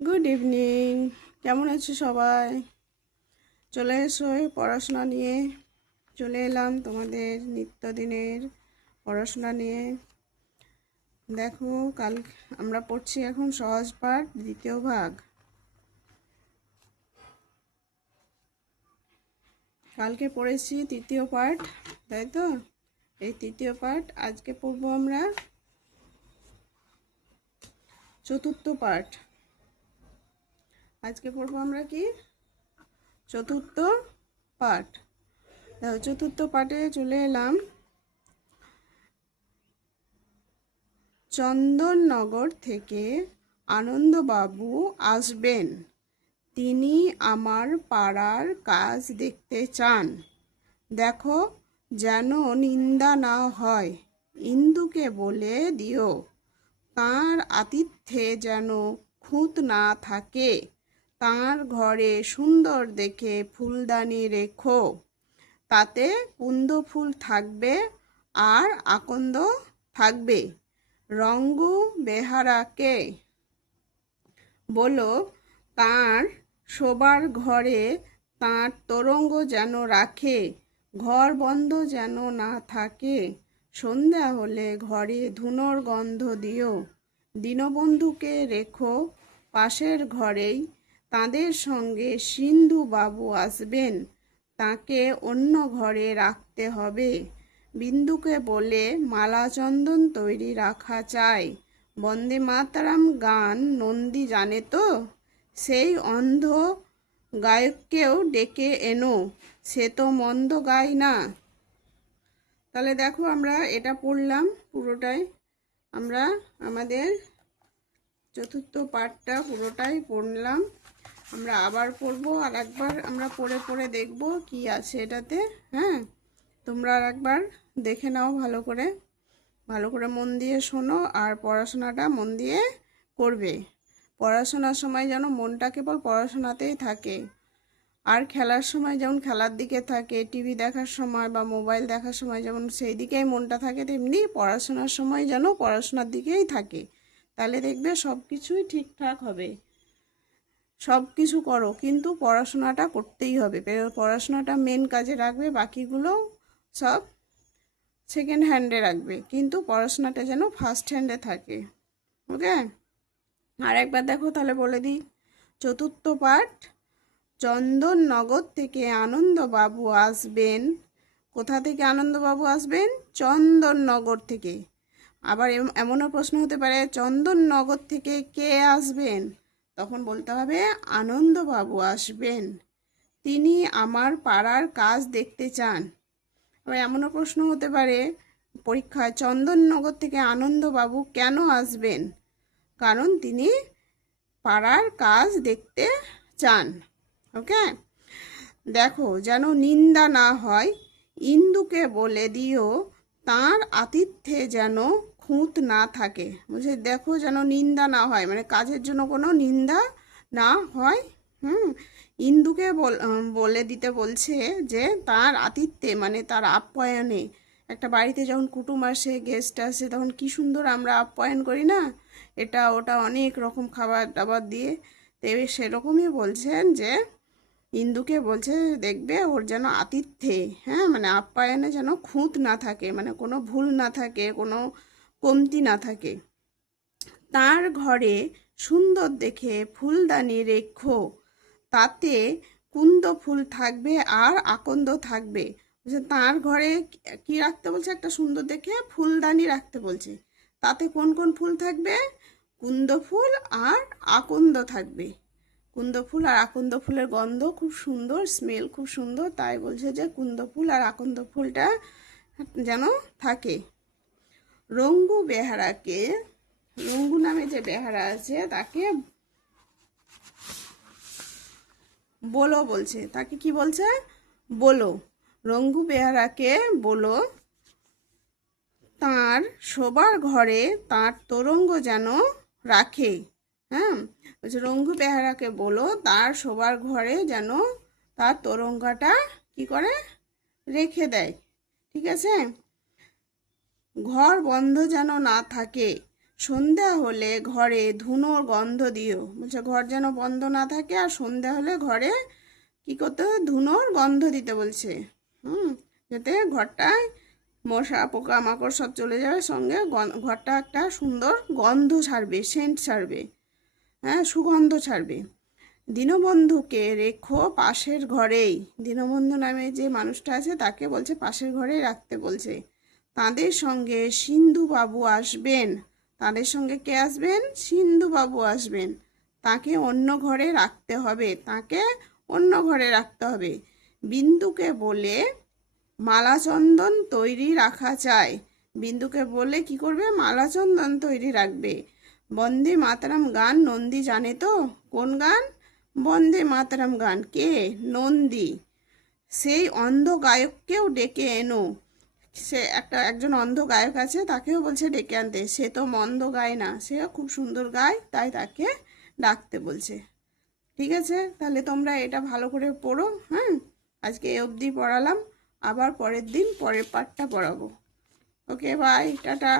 Good evening. কেমন আছো সবাই? চলে এসো পড়াশোনা নিয়ে। চলে এলাম তোমাদের নিত্যদিনের পড়াশোনা নিয়ে। দেখো, কাল আমরা পড়ছি এখন সহজ পাঠ দ্বিতীয় ভাগ। কালকে পড়েছি তৃতীয় পাঠ, তাই তো? এই তৃতীয় পাঠ আজকে পড়বো আমরা চতুর্থ পাঠ। আজকে পড়বো আমরা কি চতুর্থ পাঠ। দেখো, চতুর্থ পাঠে চলে এলাম। চন্দননগর থেকে আনন্দবাবু আসবেন। তিনি আমার পাড়ার কাজ দেখতে চান। দেখো যেন নিন্দা না হয়, ইন্দুকে বলে দিও। তাঁর আতিথ্যে যেন খুঁত না থাকে। তাঁর ঘরে সুন্দর দেখে ফুলদানি রেখো, তাতে কুন্দ ফুল থাকবে আর আকন্দ থাকবে। রঙ্গু বেহারাকে বলো তাঁর শোবার ঘরে তাঁর তোরঙ্গ যেন রাখে, ঘর বন্ধ যেন না থাকে। সন্ধ্যা হলে ঘরে ধুনোর গন্ধ দিও। দীনবন্ধুকে রেখো পাশের ঘরেই, তাদের সঙ্গে সিন্ধু বাবু আসবেন, তাকে অন্য ঘরে রাখতে হবে। বিন্দুকে বলে মালা চন্দন তৈরি রাখা চাই। বন্দে মাতরম গান নন্দী জানে তো, সেই অন্ধ গায়ককেও ডেকে এনো, সে তো মন্দ গায় না। তাহলে দেখো, আমরা এটা পড়লাম পুরোটাই। আমরা আমাদের চতুর্থ পাঠটা পুরোটাই পড়লাম। আমরা আবার পড়বো, আর একবার আমরা পড়ে পড়ে দেখব কি আছে এটাতে। হ্যাঁ, তোমরা আর একবার দেখে নাও ভালো করে, ভালো করে মন দিয়ে শোনো, আর পড়াশোনাটা মন দিয়ে করবে। পড়াশোনার সময় যেন মনটা কেবল পড়াশোনাতেই থাকে, আর খেলার সময় যেমন খেলার দিকে থাকে, টিভি দেখার সময় বা মোবাইল দেখার সময় যেমন সেই দিকেই মনটা থাকে, তেমনি পড়াশোনার সময় যেন পড়াশোনার দিকেই থাকে। তাহলে দেখবে সব কিছুই ঠিকঠাক হবে। সব কিছু করো, কিন্তু পড়াশোনাটা করতেই হবে। পড়াশোনাটা মেন কাজে রাখবে, বাকিগুলো সব সেকেন্ড হ্যান্ডে রাখবে, কিন্তু পড়াশোনাটা যেন ফার্স্ট হ্যান্ডে থাকে। ওকে, আর একবার দেখো তাহলে বলে দিই। চতুর্থ পাঠ, চন্দননগর থেকে আনন্দবাবু আসবেন। কোথা থেকে আনন্দবাবু আসবেন? চন্দননগর থেকে। আবার এমনও প্রশ্ন হতে পারে, চন্দননগর থেকে কে আসবেন? তখন বলতে হবে আনন্দবাবু আসবেন। তিনি আমার পাড়ার কাজ দেখতে চান। আবার এমনও প্রশ্ন হতে পারে পরীক্ষায়, চন্দননগর থেকে আনন্দবাবু কেন আসবেন? কারণ তিনি পাড়ার কাজ দেখতে চান। ওকে, দেখো যেন নিন্দা না হয়, ইন্দুকে বলে দিও, তার আতিথ্যে যেন খুঁত না থাকে। বুঝে, দেখো যেন নিন্দা না হয়, মানে কাজের জন্য কোনো নিন্দা না হয়। ইন্দুকে বলে দিতে বলছে যে তার আতিথ্যে মানে তার আপ্যায়নে। একটা বাড়িতে যখন কুটুম আসে, গেস্ট আসে, তখন কি সুন্দর আমরা আপ্যায়ন করি না, এটা ওটা অনেক রকম খাবার দাবার দিয়ে। তো সেরকমই বলছেন যে ইন্দুকে বলছে দেখবে ওর যেন আতিথ্যে, হ্যাঁ মানে আপ্যায়নে যেন খুঁত না থাকে, মানে কোনো ভুল না থাকে, কোনো কমতি না থাকে। তার ঘরে সুন্দর দেখে ফুলদানি রেখো, তাতে কুন্দ ফুল থাকবে আর আকন্দ থাকবে। তার ঘরে কি রাখতে বলছে? একটা সুন্দর দেখে ফুলদানি রাখতে বলছে। তাতে কোন কোন ফুল থাকবে? কুন্দ ফুল আর আকন্দ থাকবে। কুন্দ ফুল আর আকন্দ ফুলের গন্ধ খুব সুন্দর, স্মেল খুব সুন্দর, তাই বলছে যে কুন্দ ফুল আর আকন্দ ফুলটা যেন থাকে। রঙ্গু বেহারাকে, রঙ্গু নামে যে বেহারা আছে তাকে বলো বলছে। তাকে কি বলছে? বলো। রঙ্গু বেহারাকে বলো তার শোবার ঘরে তার তোরঙ্গ যেন রাখে। হ্যাঁ, বলছে রঙ্গু বেহারাকে বলো তার শোবার ঘরে যেন তার তোরঙ্গাটা কি করে রেখে দেয়। ঠিক আছে, ঘর বন্ধ যেন না থাকে। সন্ধ্যা হলে ঘরে ধুনোর গন্ধ দিও। বলছে ঘর যেন বন্ধ না থাকে, আর সন্ধ্যা হলে ঘরে কি করতে হবে, ধুনোর গন্ধ দিতে বলছে। যাতে ঘরটায় মশা পোকামাকড় সব চলে যাবে, সঙ্গে ঘরটা একটা সুন্দর গন্ধ ছাড়বে, সেন্ট ছাড়বে, হ্যাঁ সুগন্ধ ছাড়বে। দীনবন্ধুকে রেখো পাশের ঘরেই। দীনবন্ধু নামে যে মানুষটা আছে তাকে বলছে পাশের ঘরেই রাখতে বলছে। তাদের সঙ্গে সিন্ধুবাবু আসবেন। তাদের সঙ্গে কে আসবেন? সিন্ধুবাবু আসবেন। তাকে অন্য ঘরে রাখতে হবে, তাকে অন্য ঘরে রাখতে হবে। বিন্দুকে বলে মালা চন্দন তৈরি রাখা চাই। বিন্দুকে বলে কি করবে? মালা চন্দন তৈরি রাখবে। বন্দে মাতরম গান নন্দী জানে তো? কোন গান? বন্দে মাতরম গান। কে? নন্দী। সেই অন্ধ গায়ককেও ডেকে এনো। সে একজন অন্ধ গায়ক আছে, তাকেও বলছে ডেকে আনতে। সে তো মন্দ গায় না, সেও খুব সুন্দর গায়, তাই তাকে ডাকতে বলছে। ঠিক আছে, তাহলে তোমরা এটা ভালো করে পড়ো। হ্যাঁ, আজকে এ অবধি পড়ালাম, আবার পরের দিন পরের পার্টটা পড়াবো। ওকে, বাই, টাটা।